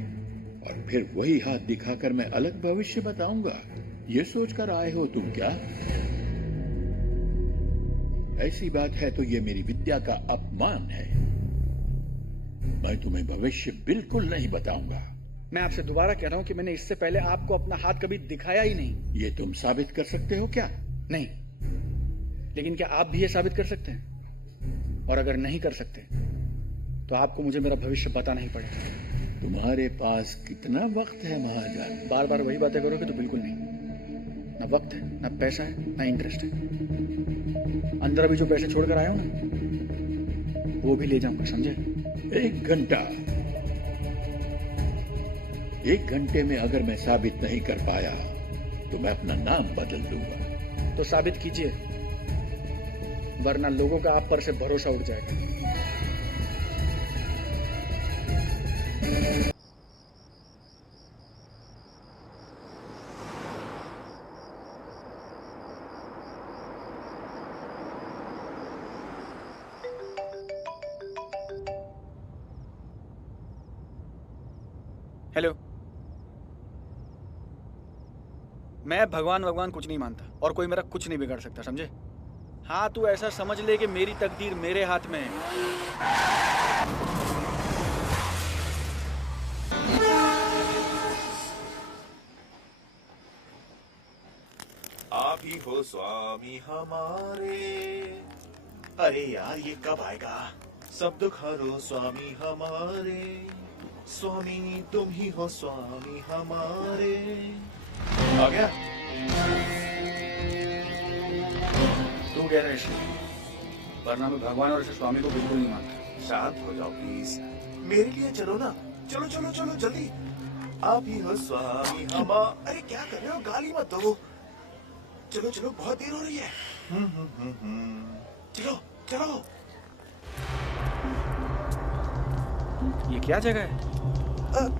और फिर वही हाथ दिखाकर मैं अलग भविष्य बताऊंगा, ये सोचकर आए हो तुम क्या? ऐसी बात है तो ये मेरी विद्या का अपमान है। मैं तुम्हें भविष्य बिल्कुल नहीं बताऊंगा। मैं आपसे दोबारा कह रहा हूं कि मैंने इससे पहले आपको अपना हाथ कभी दिखाया ही नहीं। ये तुम साबित कर सकते हो क्या? नहीं, लेकिन क्या आप भी ये साबित कर सकते हैं? और अगर नहीं कर सकते तो आपको मुझे मेरा भविष्य बताना ही पड़ेगा। तुम्हारे पास कितना वक्त है महाजन? बार बार वही बातें करोगे तो बिल्कुल नहीं। ना वक्त है, ना पैसा है, ना इंटरेस्ट है। अंदर अभी जो पैसे छोड़कर आया हूं ना, वो भी ले जाऊंगा, समझे? 1 घंटा। 1 घंटे में अगर मैं साबित नहीं कर पाया तो मैं अपना नाम बदल दूंगा। तो साबित कीजिए, वरना लोगों का आप पर से भरोसा उठ जाएगा। हेलो, मैं भगवान कुछ नहीं मानता और कोई मेरा कुछ नहीं बिगाड़ सकता, समझे? हाँ, तू ऐसा समझ ले कि मेरी तकदीर मेरे हाथ में है। आप ही हो स्वामी हमारे, अरे यार ये कब आएगा? सब दुख हरो स्वामी हमारे, स्वामी तुम ही हो स्वामी हमारे। आ गया? तू कह रहे वरना मैं भगवान और इसे स्वामी को बिल्कुल नहीं मानता। शांत हो जाओ प्लीज, मेरे लिए चलो ना, चलो चलो चलो जल्दी। आप ही हो स्वामी हमारे। अरे क्या कर रहे हो, गाली मत दो। चलो चलो बहुत देर हो रही है। चलो चलो। ये क्या जगह है?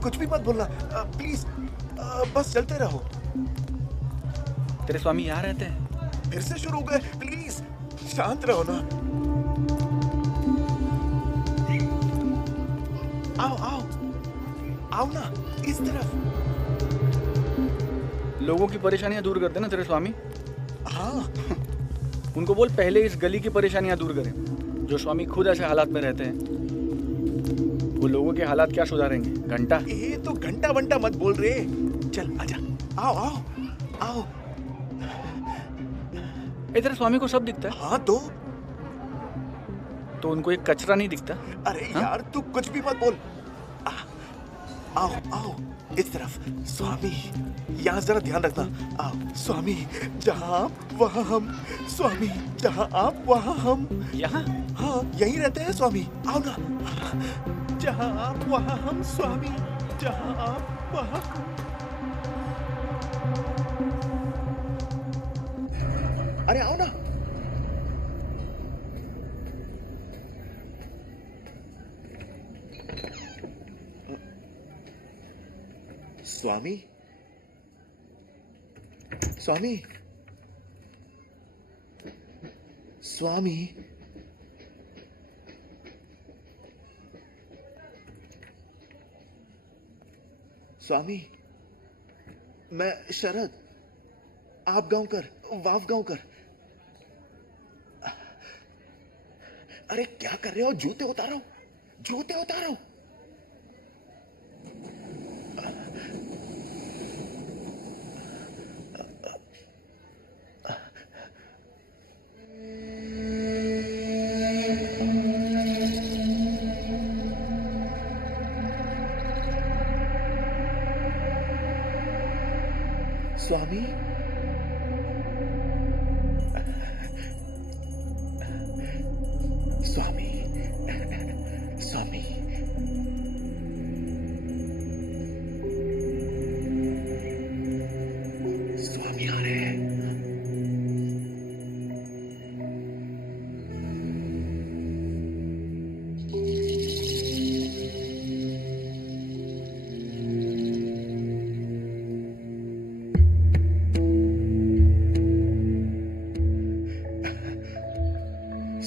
कुछ भी मत बोलना प्लीज, बस चलते रहो। तेरे स्वामी यहाँ रहते हैं? फिर से शुरू हो गए, प्लीज शांत रहो ना। आओ आओ आओ ना इस तरफ। लोगों की परेशानियां दूर करते ना तेरे स्वामी। हाँ उनको बोल पहले इस गली की परेशानियां दूर करें। जो स्वामी खुद ऐसे हालात में रहते हैं, वो लोगों के हालात क्या सुधारेंगे? घंटा ये तो घंटा वंटा मत बोल रहे। चल आजा, आओ आओ आओ। तेरे स्वामी को सब दिखता है? हाँ तो उनको एक कचरा नहीं दिखता? अरे यार तू कुछ भी मत बोल। आओ आओ इस तरफ। स्वामी यहाँ जरा ध्यान रखना। आओ स्वामी, जहाँ आप वहाँ हम। स्वामी जहाँ आप वहाँ हम। यहाँ? हाँ यहीं रहते हैं स्वामी। आओ ना। जहाँ आप वहाँ हम स्वामी, जहाँ आप वहाँ। अरे आओ ना। स्वामी स्वामी स्वामी। स्वामी मैं शरद, आप गांवकर, वाफ गांवकर। अरे क्या कर रहे हो? जूते उतारो, जूते उतारो। स्वामी स्वामी स्वामी। स्वामी आ रहे हैं।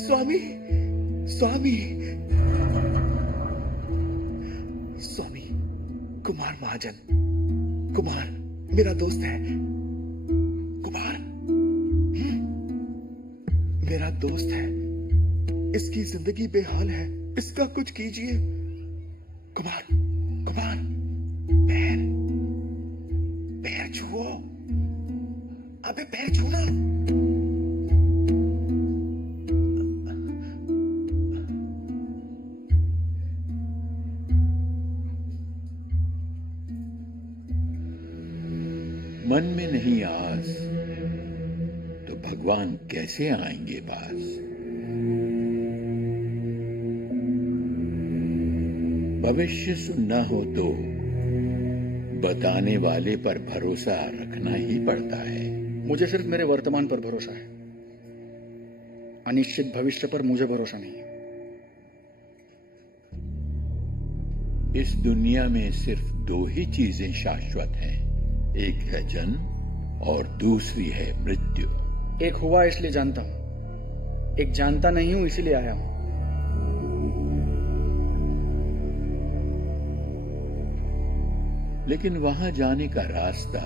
स्वामी स्वामी स्वामी। कुमार महाजन, कुमार मेरा दोस्त है। कुमार मेरा दोस्त है। इसकी जिंदगी बेहाल है, इसका कुछ कीजिए। कुमार कुमार, पैर पैर छुओ। अबे पैर छूना। मन में नहीं आस तो भगवान कैसे आएंगे पास। भविष्य सुनना हो तो बताने वाले पर भरोसा रखना ही पड़ता है। मुझे सिर्फ मेरे वर्तमान पर भरोसा है, अनिश्चित भविष्य पर मुझे भरोसा नहीं है। इस दुनिया में सिर्फ दो ही चीजें शाश्वत हैं, एक है जन्म और दूसरी है मृत्यु। एक हुआ इसलिए जानता हूं, एक जानता नहीं हूं इसीलिए आया हूं। लेकिन वहां जाने का रास्ता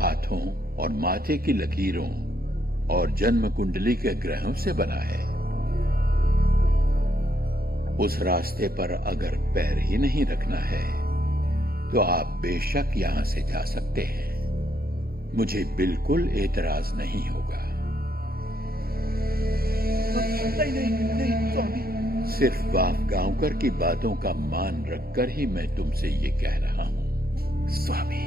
हाथों और माथे की लकीरों और जन्म कुंडली के ग्रहों से बना है। उस रास्ते पर अगर पैर ही नहीं रखना है तो आप बेशक यहां से जा सकते हैं, मुझे बिल्कुल एतराज नहीं होगा। नहीं नहीं नहीं स्वामी। सिर्फ बाप गांवकर की बातों का मान रखकर ही मैं तुमसे ये कह रहा हूं। स्वामी,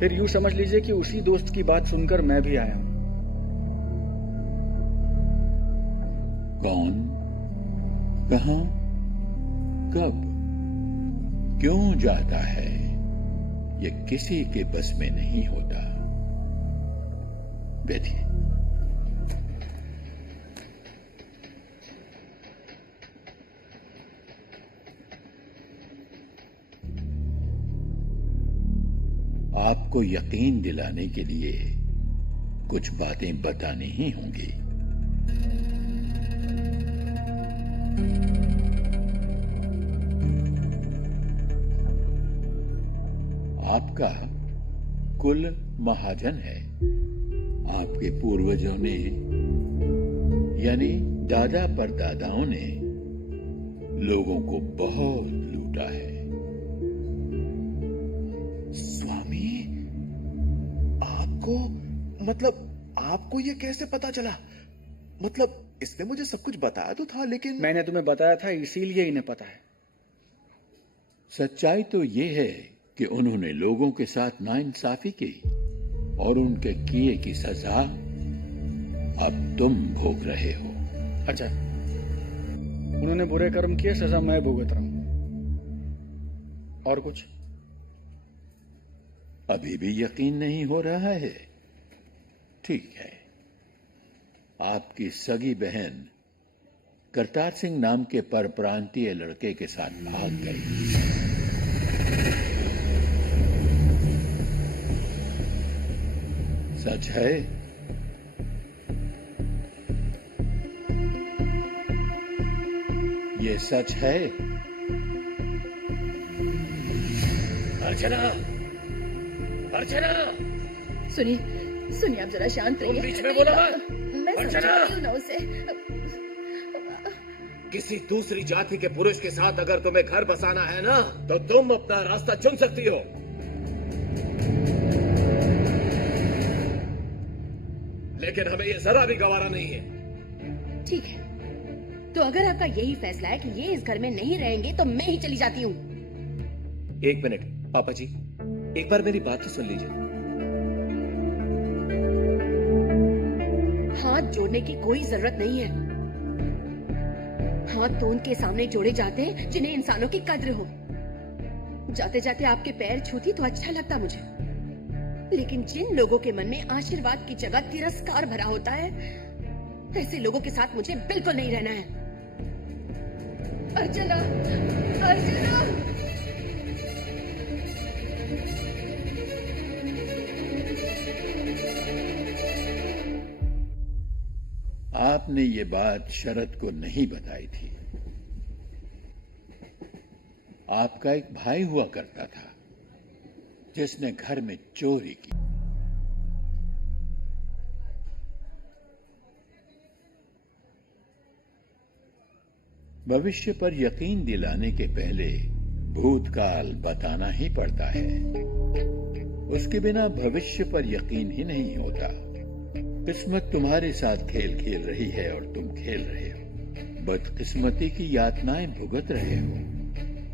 फिर यूं समझ लीजिए कि उसी दोस्त की बात सुनकर मैं भी आया हूं। कौन, कहां, कब, क्यों जाता है, ये किसी के बस में नहीं होता। बैठिए। आपको यकीन दिलाने के लिए कुछ बातें बतानी ही होंगी। आपका कुल महाजन है। आपके पूर्वजों ने यानी दादा परदादाओं ने लोगों को बहुत लूटा है। स्वामी, आपको ये कैसे पता चला? मतलब इसने मुझे सब कुछ बताया तो था, लेकिन मैंने तुम्हें बताया था, इसीलिए इन्हें पता है। सच्चाई तो ये है कि उन्होंने लोगों के साथ नाइंसाफी की और उनके किए की सजा अब तुम भोग रहे हो। अच्छा, उन्होंने बुरे कर्म किए, सजा मैं भुगत रहा हूं। और कुछ? अभी भी यकीन नहीं हो रहा है? ठीक है, आपकी सगी बहन करतार सिंह नाम के परप्रांतीय लड़के के साथ भाग गई। सच है? ये सच है? अर्चना, अर्चना, सुनिए आप जरा शांत रहिए। बीच में बोला मत। मैं अर्चना! समझा रही हूं ना उसे। किसी दूसरी जाति के पुरुष के साथ अगर तुम्हें घर बसाना है ना, तो तुम अपना रास्ता चुन सकती हो, लेकिन हमें ये जरा भी गवारा नहीं है। ठीक है, तो अगर आपका यही फैसला है कि ये इस घर में नहीं रहेंगे तो मैं ही चली जाती हूँ। एक मिनट पापा जी, एक बार मेरी बात तो सुन लीजिए। हाथ जोड़ने की कोई जरूरत नहीं है। हाथ तो उनके सामने जोड़े जाते हैं जिन्हें इंसानों की कद्र हो। जाते जाते आपके पैर छूती तो अच्छा लगता मुझे, लेकिन जिन लोगों के मन में आशीर्वाद की जगह तिरस्कार भरा होता है, ऐसे लोगों के साथ मुझे बिल्कुल नहीं रहना है। अर्चना, अर्चना! आपने ये बात शरद को नहीं बताई थी। आपका एक भाई हुआ करता था जिसने घर में चोरी की। भविष्य पर यकीन दिलाने के पहले भूतकाल बताना ही पड़ता है। उसके बिना भविष्य पर यकीन ही नहीं होता। किस्मत तुम्हारे साथ खेल खेल रही है और तुम खेल रहे हो। बदकिस्मती की यातनाएं भुगत रहे हो।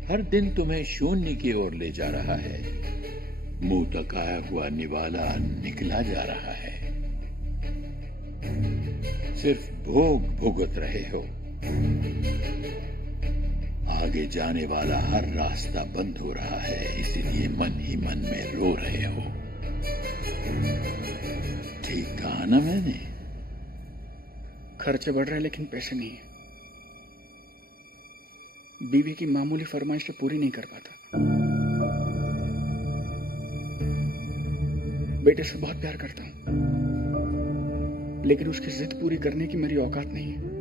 हर दिन तुम्हें शून्य की ओर ले जा रहा है। मुंह तक आया हुआ निवाला निकला जा रहा है। सिर्फ भोग भुगत रहे हो। आगे जाने वाला हर रास्ता बंद हो रहा है, इसीलिए मन ही मन में रो रहे हो। ठीक कहा ना मैंने? खर्चे बढ़ रहे हैं लेकिन पैसे नहीं है। बीवी की मामूली फरमाइशें पूरी नहीं कर पाता। बेटे से बहुत प्यार करता हूं, लेकिन उसकी जिद पूरी करने की मेरी औकात नहीं है।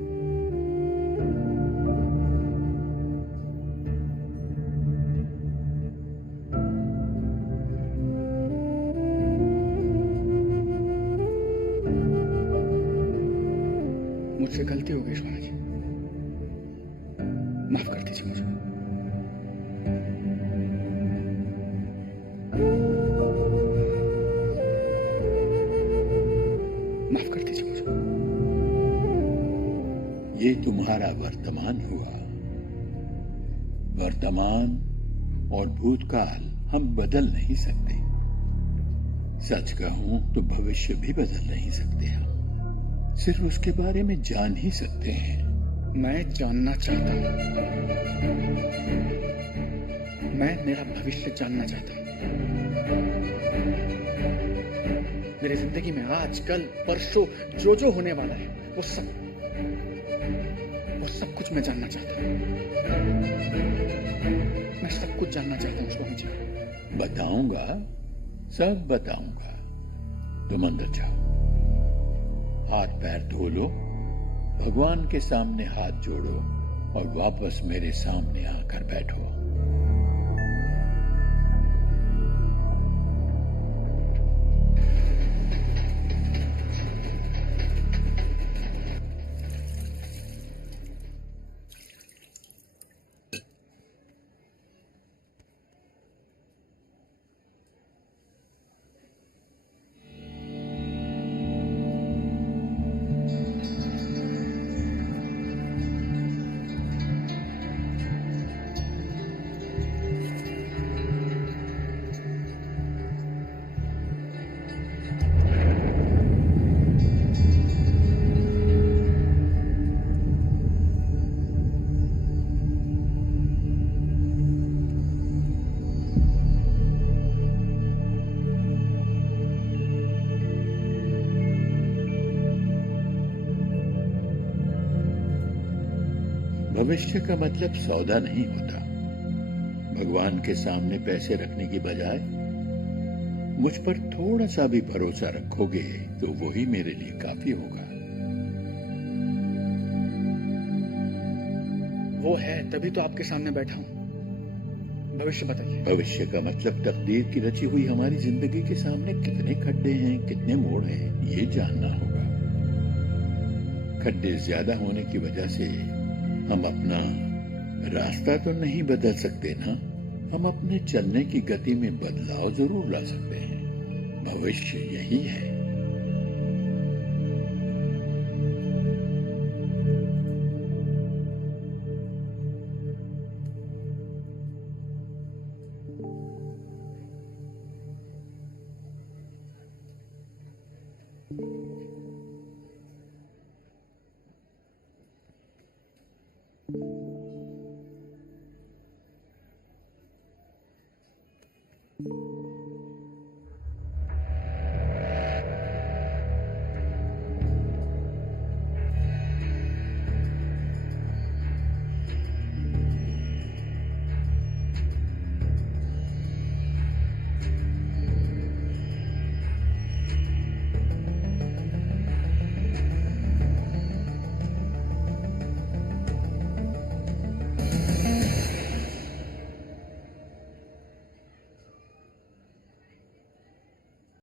मुझसे गलती हो गई स्वामी जी, माफ कर दीजिए मुझे। माफ कर दीजिए मुझे। ये तुम्हारा वर्तमान हुआ। वर्तमान और भूतकाल हम बदल नहीं सकते। सच कहूं तो भविष्य भी बदल नहीं सकते हम, सिर्फ उसके बारे में जान ही सकते हैं। मैं जानना चाहता हूं, मैं मेरा भविष्य जानना चाहता हूं। मेरी जिंदगी में आज, कल, परसों जो होने वाला है वो सब कुछ मैं जानना चाहता हूं। मैं सब कुछ जानना चाहता हूं स्वामी जी। बताऊंगा, सब बताऊंगा। तुम अंदर जाओ, हाथ पैर धो लो, भगवान के सामने हाथ जोड़ो और वापस मेरे सामने आकर बैठो। भविष्य का मतलब सौदा नहीं होता। भगवान के सामने पैसे रखने की बजाय मुझ पर थोड़ा सा भी भरोसा रखोगे तो वही मेरे लिए काफी होगा। वो है तभी तो आपके सामने बैठा हूं। भविष्य बताइए। भविष्य का मतलब तकदीर की रची हुई हमारी जिंदगी के सामने कितने खड्डे हैं, कितने मोड़ हैं, ये जानना होगा। खड्डे ज्यादा होने की वजह से हम अपना रास्ता तो नहीं बदल सकते ना, हम अपने चलने की गति में बदलाव जरूर ला सकते हैं। भविष्य यही है।